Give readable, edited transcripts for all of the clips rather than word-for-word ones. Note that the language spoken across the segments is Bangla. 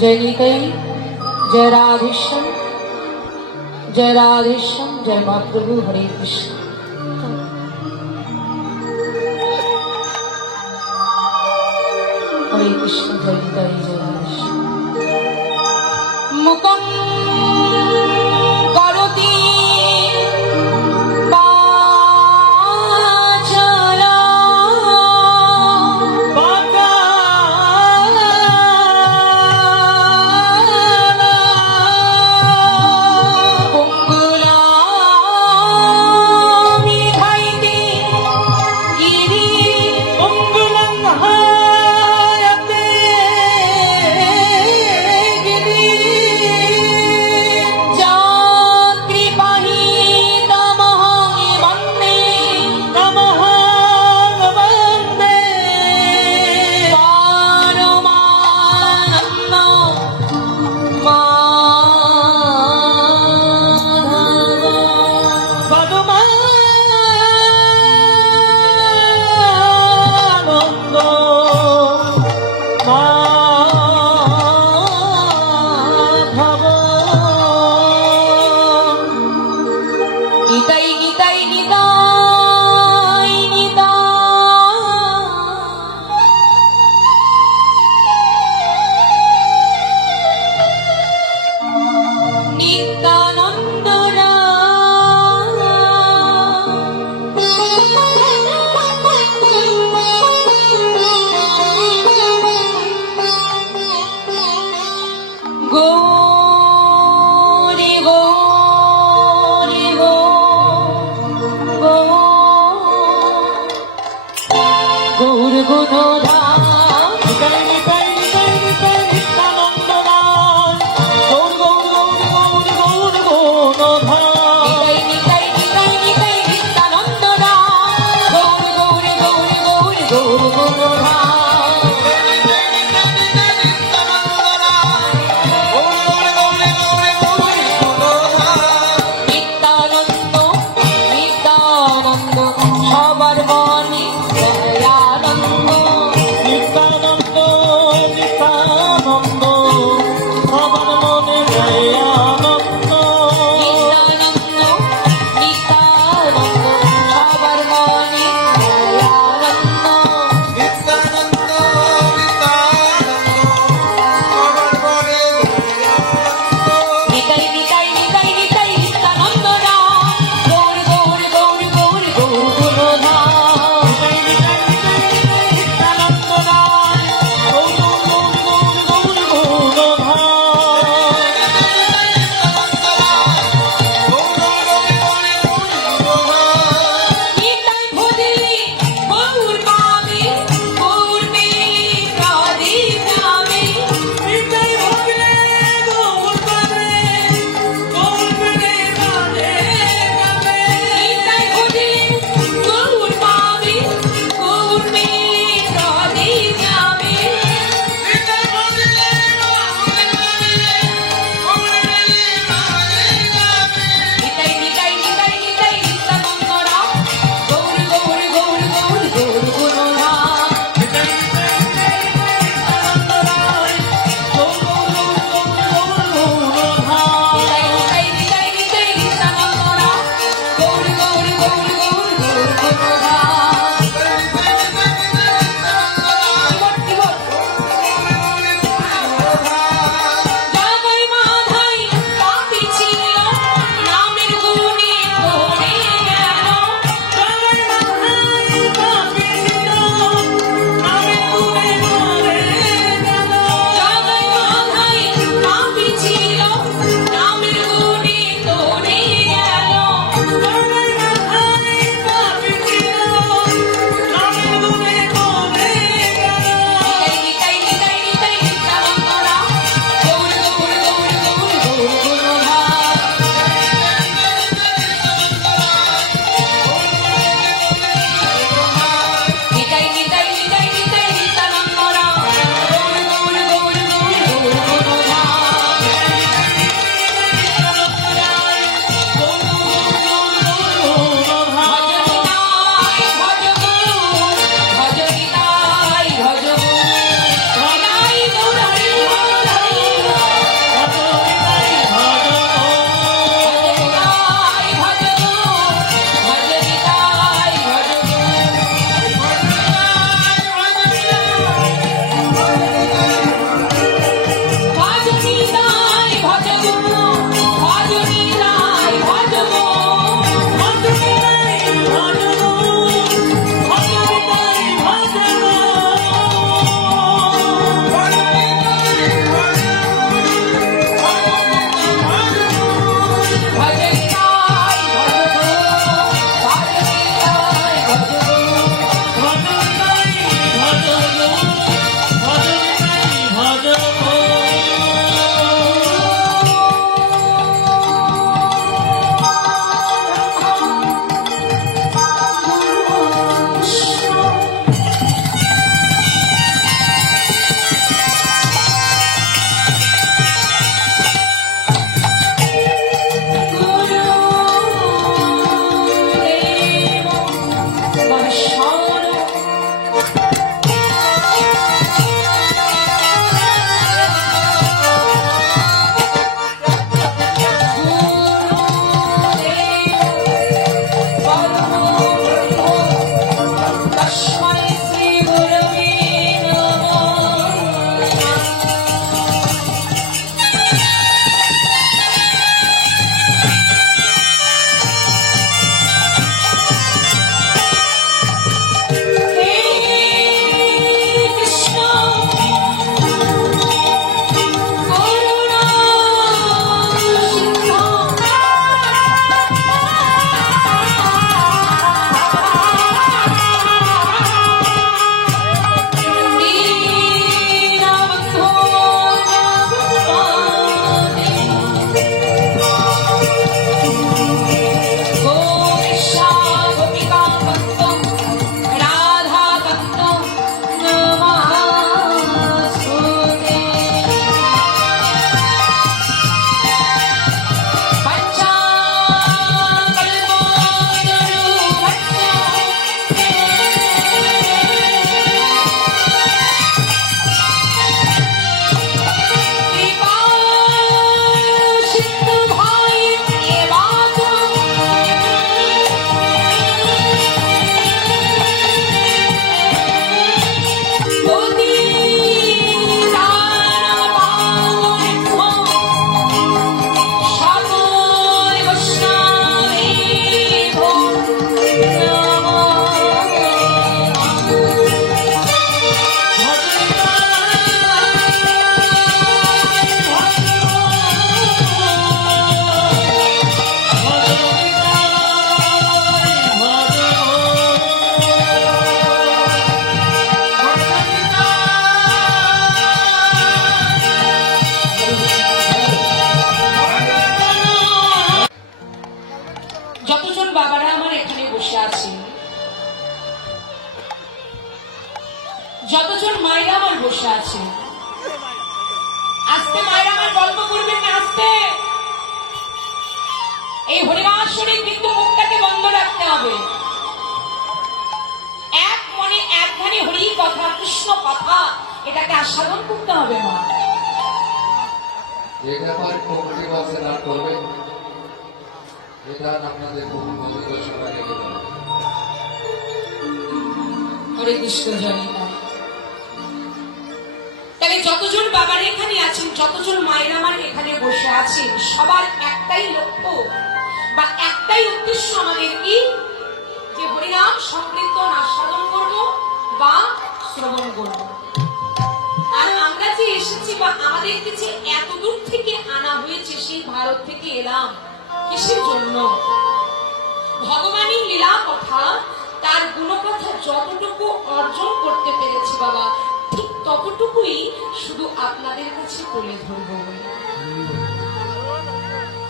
जय निकई, जय राधेश्याम, जय राधेश्याम, जय महाप्रभु। हरे कृष्ण। हरे कृष्ण। जय निकई, जय राधेश्याम। मुकुंद करती যতজন মায়েরা আমার বসে আছে, আজকে মায়েরা আমার গল্প করবেন না, আজকে এই হরিবাসরে কিন্তু মুখটাকে বন্ধ রাখতে হবে। এক মনে একখানি হরি কথা, কৃষ্ণ কথা, এটাকে আস্বাদন করতে হবে। মা এটা আমার কমিটি বলছে না করবে, এটা আপনাদের সবাই হরে কৃষ্ণ জয়। তাহলে যতজন বাবার এখানে আছেন, যতজন মায়ের আমার এখানে বসে আছেন, সবার একটাই লক্ষ্য বা একটাই উদ্দেশ্য আমাদের কি, যে হরিনাম সংকীর্তন আস্বাদন করব বা শ্রবণ করব। আর আমরা যে এসেছি বা আমাদেরকে যে এত দূর থেকে আনা হয়েছে, সেই ভারত থেকে এলাম কিসের জন্য? ভগবানের লীলা কথা, তার গুণকথা যতটুকু অর্জন করতে পেরেছি বাবা, ঠিক ততটুকুই শুধু আপনাদের কাছে তুলে ধরব।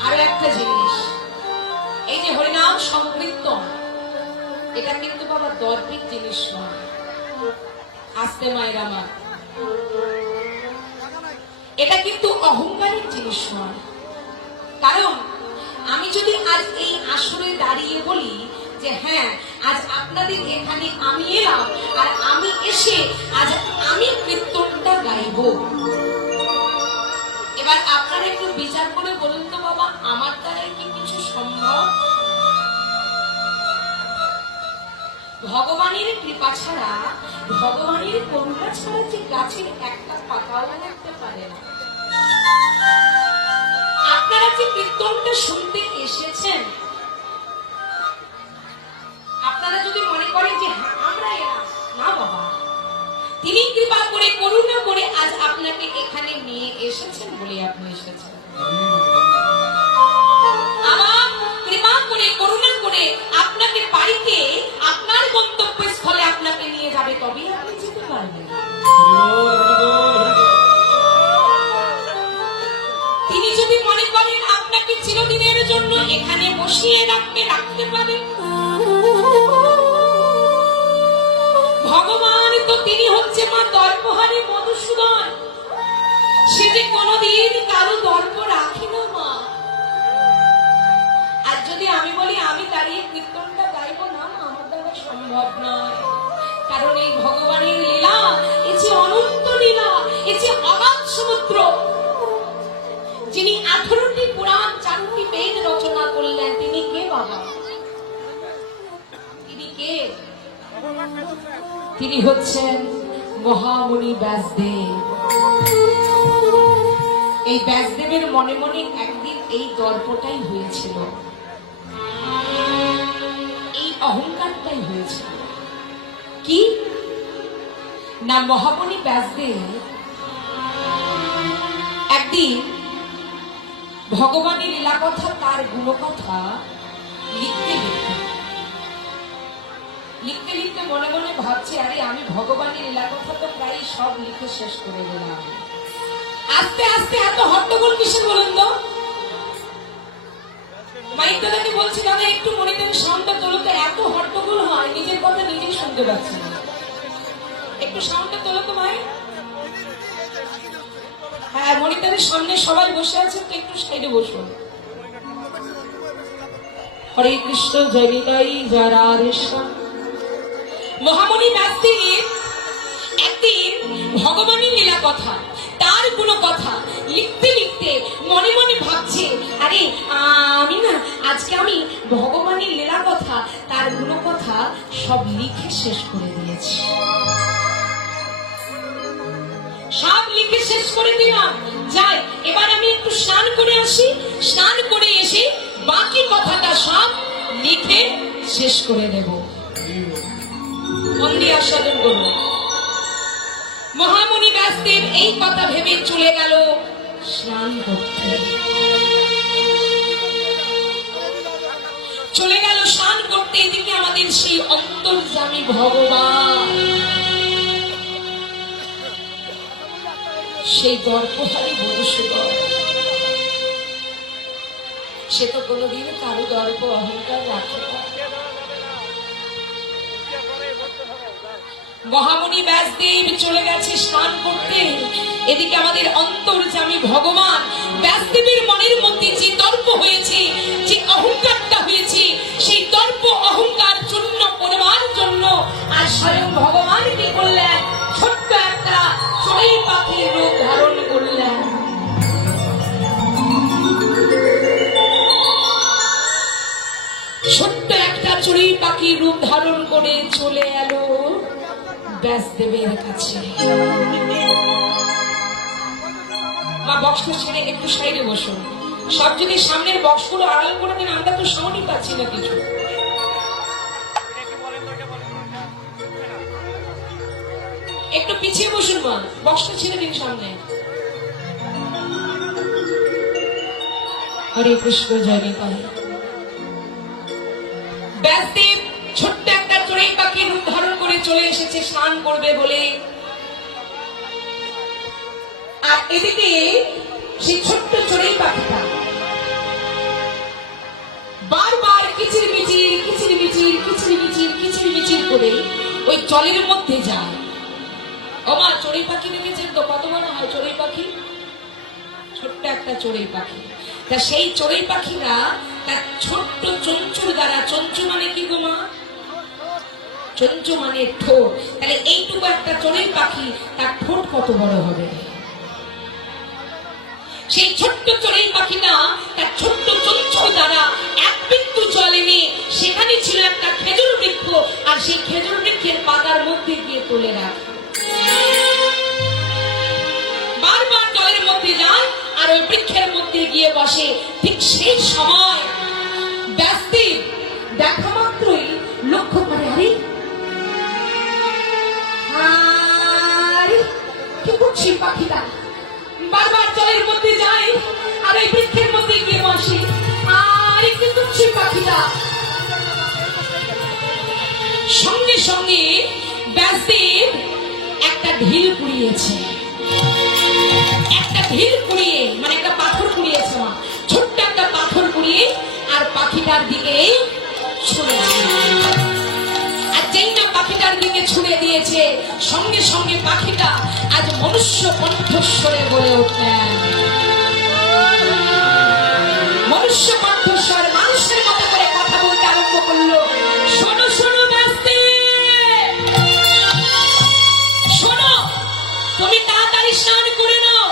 আরো একটা জিনিস, এই যে হরিনাম সংকীর্তন, এটা কিন্তু বাবা দর্পিক জিনিস নয়। আস্তে মায়ের আমার, এটা কিন্তু অহংকারের জিনিস নয়। কারণ আমি যদি আজ এই আসরে দাঁড়িয়ে বলি যে হ্যাঁ, আজ আপনাদের এখানে আমি এলাম, আর আমি এসে আজ আমি কীর্তনটা গাইব, এবার আপনারা একটু বিচার করে বলুন তো বাবা, আমার দ্বারাই কি কিছু সম্ভব? ভগবানের কৃপা ছাড়া, ভগবানের করুণা ছাড়া যে গাছের একটা পাতাও লাগতে পারে না। আপনারা যে কীর্তনটা শুনতে এসেছেন, আপনারা যদি মনে করেন যে আমরা এলাম, না বাবা, তিনি কৃপা করে করুণা করে আজ আপনাকে এখানে নিয়ে এসেছেন বলে আপনি এসেছেন। আমার কৃপা করে করুণা করে আপনাকে বাড়িতে, আপনার গন্তব্যস্থলে আপনাকে নিয়ে যাবে, তবেই আপনি যেতে পারবেন। তিনি যদি মনে করেন আপনাকে চিরদিনের জন্য এখানে বসিয়ে রাখতে পারেন, ভগবান তো তিনি হচ্ছে মা দর্পহারী মধুসূদন, সে যে কোনদিন কারো দর্প রাখি না মা। আর যদি আমি বলি আমি দাঁড়িয়ে কীর্তনটা গাইব, না মা, আমার দ্বারা সম্ভব নয়। কারণ এই ভগবানের লীলা, এই যে অনন্ত লীলা, এই যে অগাধ সমুদ্র, যিনি 18টি পুরাণ, 4টি বেদ রচনা করলেন, তিনি কে বাবা? তিনি কে? তিনি হচ্ছেন মহামুনি ব্যাসদেব। এই ব্যাসদেবের মনে মনে একদিন এই দর্পটাই হয়েছিল, এই অহংকারটাই হয়েছিল। কি না, মহামুনি ব্যাসদেব একদিন ভগবানের লীলা কথা, তার গুণকথা লিখতে লিখতে মনে মনে ভাবছে, আরে আমি ভগবানের লীলা কথা তো প্রায় সব লিখে শেষ করে দিলাম। আস্তে আস্তে এত হট্টগোল কিসের বলুন তো? মাইক দাদাকে বলছি, দাদা একটু মনিটরের সাউন্ডটা তোলো তো, এত হট্টগোল হয়, নিজের কথা নিজেই শুনতে পাচ্ছি না, একটু সাউন্ডটা তোলো তো ভাই। হ্যাঁ, মনিটরের সামনে সবাই বসে আছে, তো একটু সাইডে বসুন। হরে কৃষ্ণ জয় নিতাই জয় রাধেশ্যাম। মহামুনি ব্যাসদেব একদিন ভগবানের লীলা কথা, তার গুণ কথা লিখতে লিখতে মনে মনে ভাবছে, আরে আমি না আজকে আমি ভগবানের লীলা কথা, তার গুণ কথা সব লিখে শেষ করে দিয়েছি, সব লিখে শেষ করে দিলাম। যাই, এবার আমি একটু স্নান করে আসি, স্নান করে এসে বাকি কথাটা সব লিখে শেষ করে দেব। মন দিয়ে আস্বাদন করব। মহামুনি ব্যাসদেব এই কথা ভেবে চলে গেল স্নান করতে, চলে গেল স্নান করতে। এদিকে আমাদের সেই অন্তর্যামী ভগবান, সেই দর্পহারী মধুসূদন, সে তো কোনোদিন কারো দর্প অহংকার রাখে না। মহামুনি ব্যাসদেব চলে গেছে স্নান করতে। এদিকে আমাদের অন্তর্যামী ভগবান ব্যাসদেবের মনের মধ্যে যে দর্প হয়েছে, যে অহংকারটা হয়েছে, সেই দর্প অহংকার চূর্ণ করবার জন্য আর স্বয়ং ভগবান কি করলেন, ছোট্ট একটা চড়ুই পাখির রূপ ধারণ করলেন। ছোট্ট একটা চড়ুই পাখির রূপ ধারণ করে চলে এলো ব্যাসদেবের কাছে। মা বক্সটা ছেড়ে একটু সাইডে বসো। সব যদি সামনের বক্সগুলো আড়াল করে দেন, আমরা তো সাউন্ডই পাচ্ছি না কিছু। একটু পিছিয়ে বসুন মা, বক্সটা ছেড়ে দিন সামনে। হরে কৃষ্ণ, জয় নিতাই। ব্যাসদেব ছোট্ট একটা চড়ুই পাখির রূপ ধারণ করে চলে এসেছে স্নান করবে বলে। আর এদিকে সেই ছোট্ট চড়ুই পাখিটা বারবার কিচির মিচির কিচির মিচির কিচির মিচির কিচির মিচির করে ওই জলের মধ্যে যায়। ও মা, চড়ুই পাখি দেখেছেন তো কত বড় হয় চড়ুই পাখি? ছোট্ট একটা চড়ুই পাখি। তা সেই চড়ুই পাখিরা তার ছোট্ট চঞ্চুর দ্বারা, চঞ্চু মানে কি গো মা? চঞ্চু মানে ঠোঁট। তাহলে এইটুকু একটা চড়ুই পাখি, তার ঠোঁট কত বড় হবে? সেই ছোট্ট চড়ুই পাখিটা তার ছোট্ট চঞ্চুর দ্বারা এক বিন্দু জলে নিয়ে, সেখানে ছিল একটা খেজুর বৃক্ষ, আর সেই খেজুর বৃক্ষের পাতার মধ্যে গিয়ে তুলে রাখে। বারবার জলের মধ্যে যায় আর ওই বৃক্ষের মধ্যে গিয়ে বসে। ঠিক সেই সময় ব্যাসদেব দেখা মাত্রই লক্ষ্য করে, আরে কি করছি পাখিটা? বারবার জলের মধ্যে যায় আর ওই বৃক্ষের মধ্যে গিয়ে বসে। আরে কি করছি পাখিটা? সঙ্গে সঙ্গে ব্যাসদেব একটা ঢিল কুড়িয়েছে। একটা ঢিল কুড়িয়ে, মানে একটা পাথর কুড়িয়েছে মা, ছোট্ট একটা পাথর কুড়িয়ে আর পাখিটার দিকে ছুঁড়েছে। আর যেই না পাখিটার দিকে ছুঁড়ে দিয়েছে, সঙ্গে সঙ্গে পাখিটা আজ মনুষ্য কণ্ঠস্বরে বলে উঠলেন। মনুষ্য কণ্ঠস্বর মানুষের মতো করে কথা বলতে আরম্ভ করলো। শোনো শোনো ব্যাসদেব, শোনো, তুমি তাড়াতাড়ি স্নান করে নাও,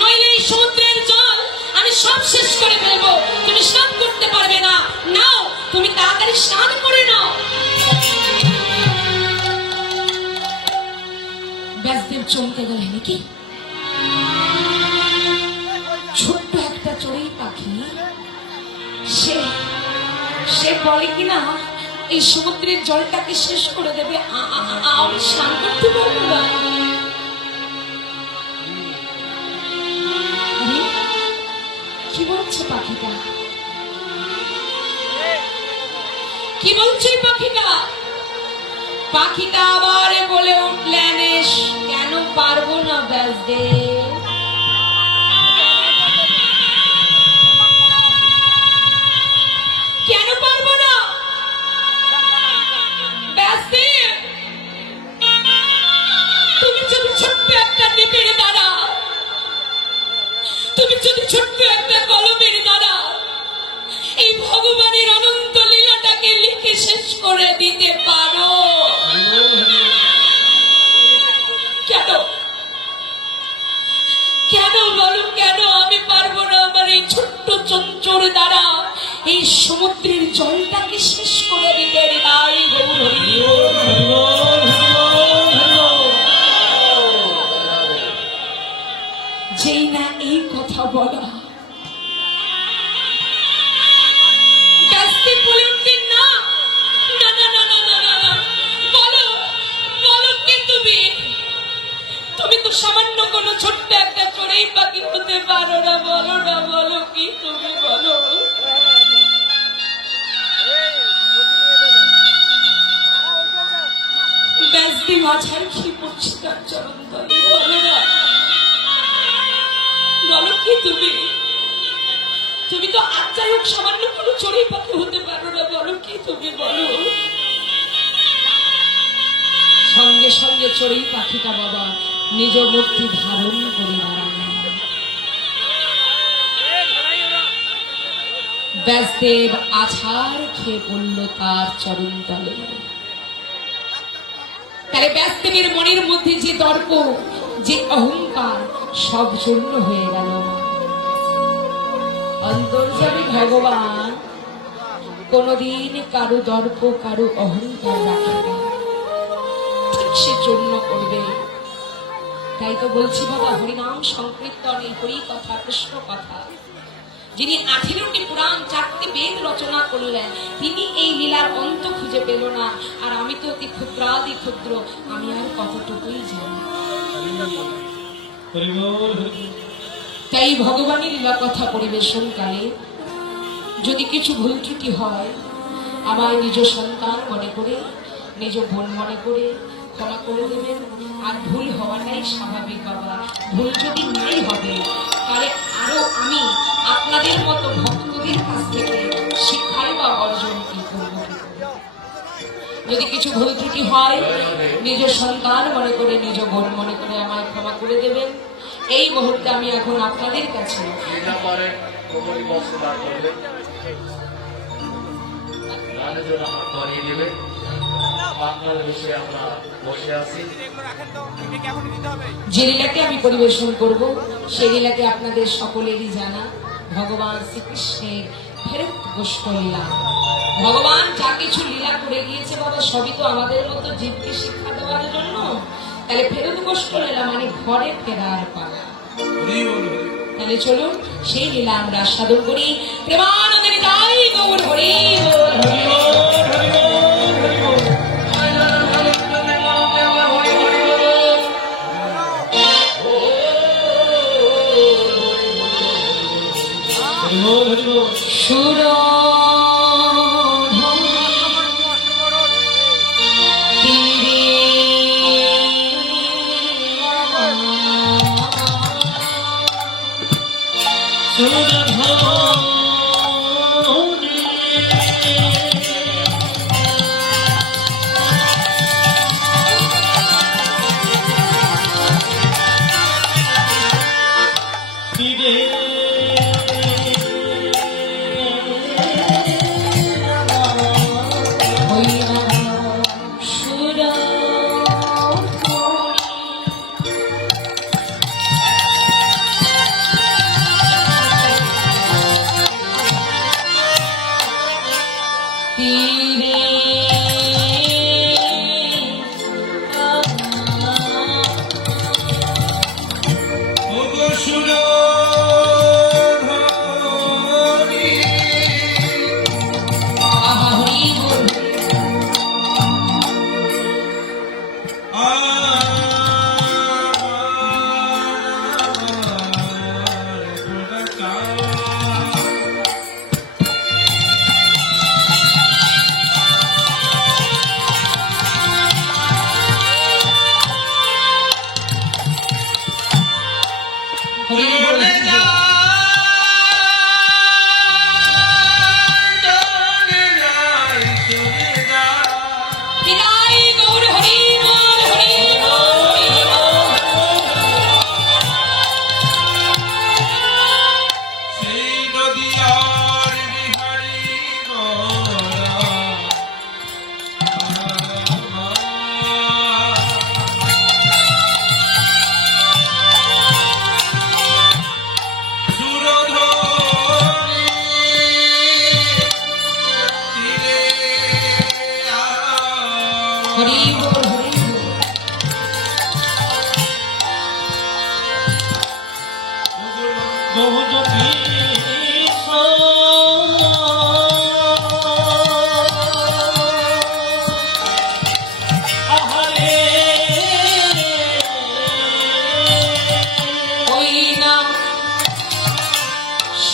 নইলে এই সমুদ্রের জল আমি সব শেষ করে ফেলবো, তুমি স্নান করতে পারবে না। নাও, তুমি তাড়াতাড়ি স্নান করে নাও। ব্যাসদেব চমকে গেলেন, কি ছোট্ট একটা চড়ুই পাখি, সে বলে কিনা এই সমুদ্রের জলটাকে শেষ করে দেবে, আমি স্নান করতে পারবো না। কি বলছে পাখিটা? কি বলছে পাখিটা? পাখিটা আবার বলে উঠলেন, কেন পারবো না ব্যাসদেব? কেন পারবো না ব্যাসদেব? তুমি যদি ছোট্ট একটা দ্বীপের দ্বারা, তুমি যদি ছোট্ট একটা কলমের দ্বারা এই ভগবানের অনন্ত লীলাটাকে লিখে শেষ করে দিতে পারো, কেন কেন বলো, কেন আমি পারবো না আমার এই ছোট্ট চঞ্চুর দ্বারা এই সমুদ্রের জলটাকে শেষ করে দিতে? তাই যেই না এই কথা বলা, ব্যাসদেব বলে উঠলেন, না না না না না না না, বলো বলো কে তুমি? তুমি তো সামান্য কোনো ছোট্ট একটা চড়ুই পাখি হতে পারো না, বলো না, বলো কি তুমি, বলো। ব্যাসদেব মাঝার কি পড়ছে তার চরণ তলে, বলো না, বলো কি তুমি? তুমি তো আজ যাই হোক সামান্য কোনো চড়ুই পাখি হতে পারো না, বলো কি তুমি, বলো। সঙ্গে সঙ্গে চড়ুই পাখিটা বাবা নিজ মূর্তি ধারণ করে দাঁড়ায়। ব্যাসদেব আছাড় খেয়ে পড়ল তার চরণ তলে। তাহলে ব্যাসদেবের মনের মধ্যে যে দর্প, যে অহংকার সব চূর্ণ হয়ে গেল। অন্তর্যামী ভগবান কোনদিন কারো দর্প, কারো অহংকার রাখে না, ঠিক সে চূর্ণ করবে। তাই তো বলছি বাবা, হরিনাম সংকীর্তন, এই হরি কথা, কৃষ্ণ কথা, যিনি 18টি পুরাণ, 4টি বেদ রচনা করলেন, তিনি এই লীলার অন্ত খুঁজে পেল না। আর আমি তো অতি ক্ষুদ্রাদি ক্ষুদ্র, আমি আর কতটুকুই জানি। তাই ভগবানের লীলা কথা পরিবেশন কালে যদি কিছু ভুল ত্রুটি হয়, আমায় নিজ সন্তান মনে করে, নিজ বোন মনে করে ক্ষমা করে দেবেন। আর ভুল হওয়াটাই স্বাভাবিক বাবা। ভুল যদি নাই হবে, তাহলে আরো আমি আপনাদের মতো ভক্তদের কাছ থেকে শিক্ষাই বা অর্জন কি করবো। যদি কিছু ভুল ত্রুটি হয়, নিজ সন্তান মনে করে, নিজ বোন মনে করে আমায় ক্ষমা করে দেবেন। এই মুহূর্তে আমি এখন আপনাদের কাছে যে লীলাকে আমি পরিবেশন করব, সেই লীলাকে আপনাদের সকলেরই জানা, ভগবান শ্রীকৃষ্ণের ফেরত গোষ্ঠ লীলা। ভগবান যা কিছু লীলা করে গিয়েছে বাবা, সবই তো আমাদের মতো জীবকে শিক্ষা দেওয়ার জন্য। তাহলে ফেরত গোষ্ঠ লীলা মানে ঘরে ফেরার পালা। তাহলে চলুন সেই লীলা আমরা সাধন করি। প্রেমানন্দে নিতাই গৌর হরি বল, হরি বল, হরি বল, হরি বল। সুর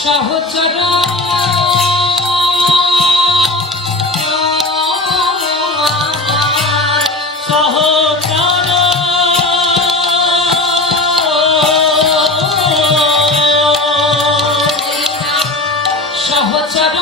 সহচর সহচর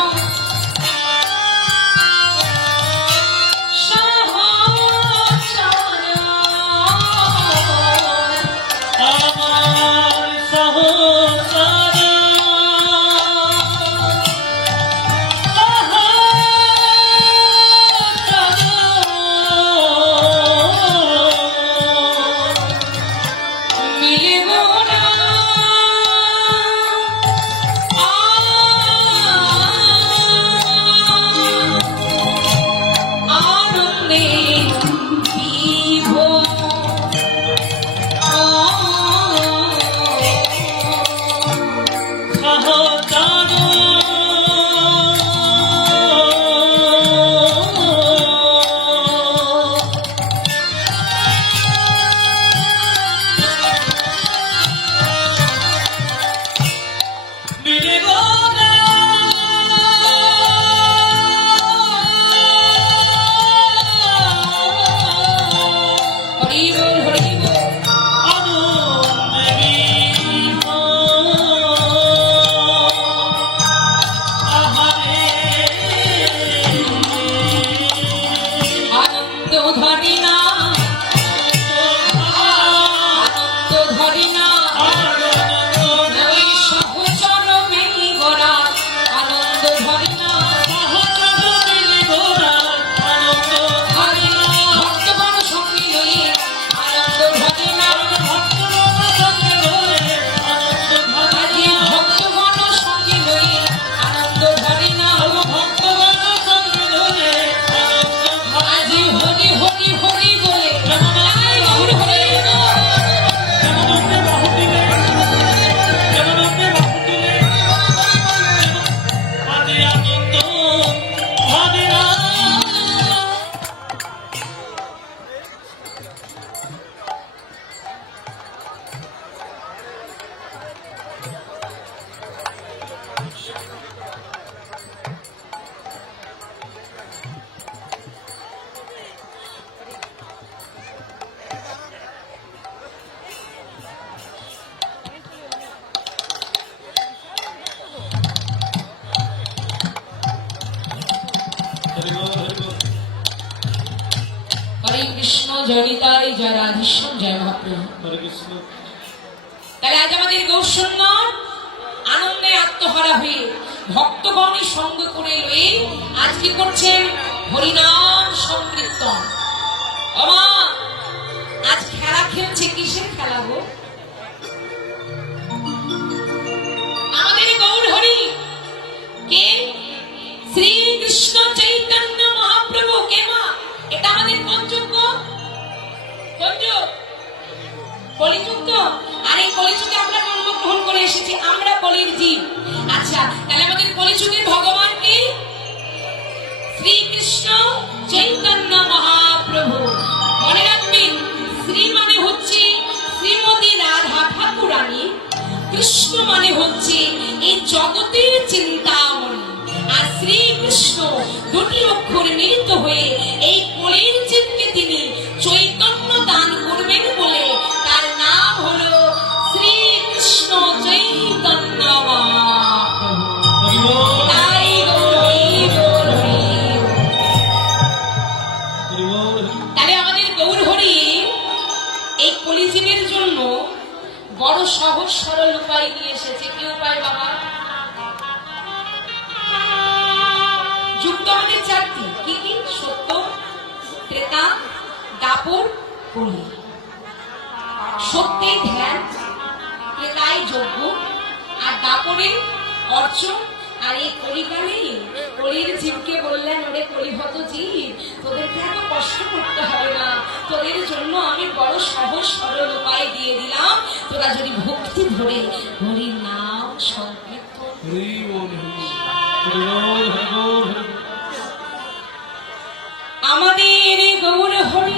জয় নিতাই, জয় রাধেশ্যাম, জয় মহাপ্রভু। হরে কৃষ্ণ। তাহলে আজ আমাদের গৌরসুন্দর আনন্দে আত্মহারা হয়ে ভক্তগণের সঙ্গ করে লয়ে আজ কি করছেন? হরিনাম সংকীর্তন। ওমা, আজ খেলা খেলছে, কিসের খেলা গো? আমাদের গৌর হরি কে? শ্রীকৃষ্ণ চৈতন্য মহাপ্রভু। কে মা? এটা আমাদের কোন যুগ? কোন যুগ? কলিযুগ তো। আর এই কলিযুগে আমরা জন্মগ্রহণ করে এসেছি, আমরা কলির জীব। আচ্ছা, তাহলে আমাদের কলিযুগের ভগবান কে? শ্রীকৃষ্ণ চৈতন্য মহাপ্রভু। মনে রাখবেন, শ্রী মানে হচ্ছে শ্রীমতী রাধা ঠাকুরানী, কৃষ্ণ মানে হচ্ছে এই জগতের চিন্তামণি, আর শ্রীকৃষ্ণ দুটি অক্ষর মিলিত হয়ে এই কলির জীবকে তিনি চৈতন্য দান করবেন বলে তার নাম হলো শ্রীকৃষ্ণ চৈতন্য মহাপ্রভু। হরি বল, তাই গৌর হরি, গৌর হরি। হরি বল। তাহলে আমাদের গৌর হরি এই কলিজীবের জন্য বড় সহজ সরল উপায় নিয়ে এসেছে। কি উপায় বাবা? যুক্ত আমাদের চারটি। কি কি? সত্য, ত্রেতা, দাপর, কলি। সত্যে ধ্যান, ত্রেতায় যজ্ঞ, আর দাপরে অর্চন, আর এই কলিকালে কলির জীবকে বললেন, ওরে কলিভত জীব, তোদেরকে এত কষ্ট করতে হবে না, তোদের জন্য আমি বড় সহজ সরল উপায় দিয়ে দিলাম। তোরা যদি ভক্তি ধরে হরির নাম সংকীর্তন। হরি বল, হরি বল, হরি বল, হরি বল। আমাদের গৌর হরি